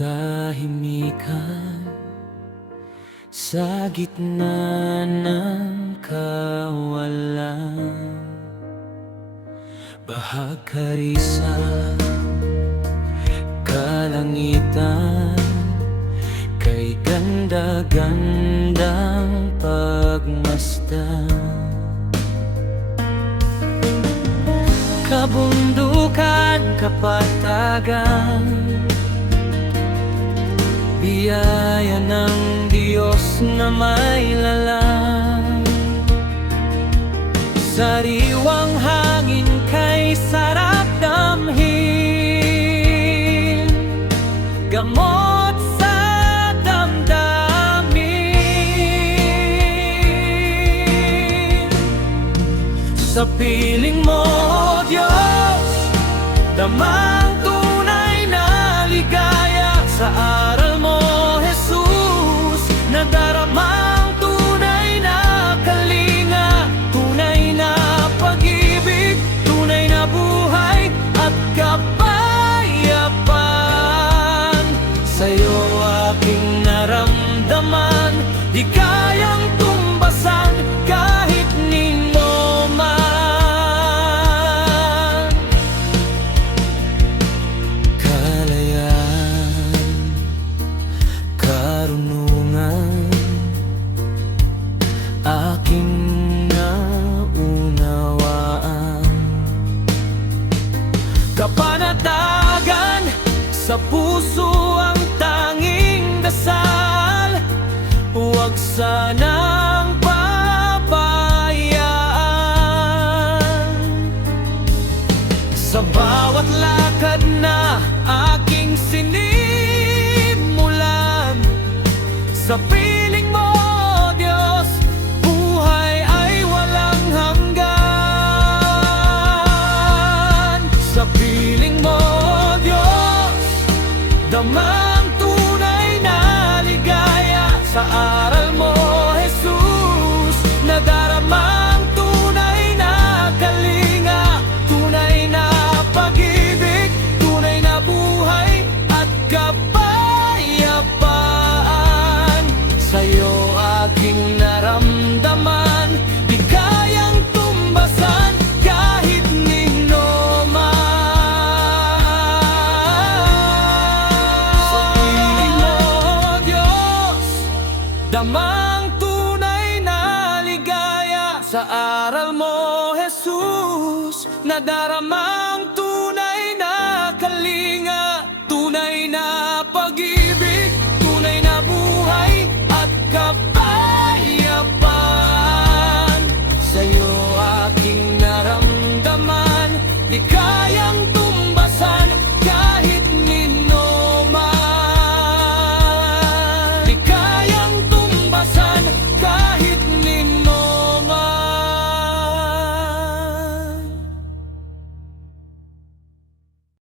katahimikan sa gitna ng kawalan. Bahagkari sa kalangitan, kay ganda-gandang pagmasdan. Kabundukan, kapatagan, biyaya ng Diyos na may lalang. Sariwang hangin kay sarap damhin, gamot sa damdamin. Sa piling mo, Diyos, damang tunay na ligaya. Sa aral mo, Jesus, nadaramang tunay na kalinga. Tunay na pag-ibig, tunay na buhay at kapayapaan. Sa'yo aking naramdaman, di kayang tumbasan kahit nino man. Aking naunawaan, kapanatagan sa puso ang tanging dasal. Huwag sanang pabayaan. Sa bawat lakad na aking sinimulan, sa piling mo, Diyos, buhay ay walang hanggan. Sa piling mo, Diyos, damang tunay na ligaya. Sa aral mo, Jesus, nadaramang tunay na kalinga. Tunay na pag-ibig, tunay na buhay at kapayapaan. Sa'yo aking naramdaman, di kayang tumbasan kahit nino man. Sa piling mo, Diyos, damang tunay na ligaya. Sa aral mo, Jesus, nadarama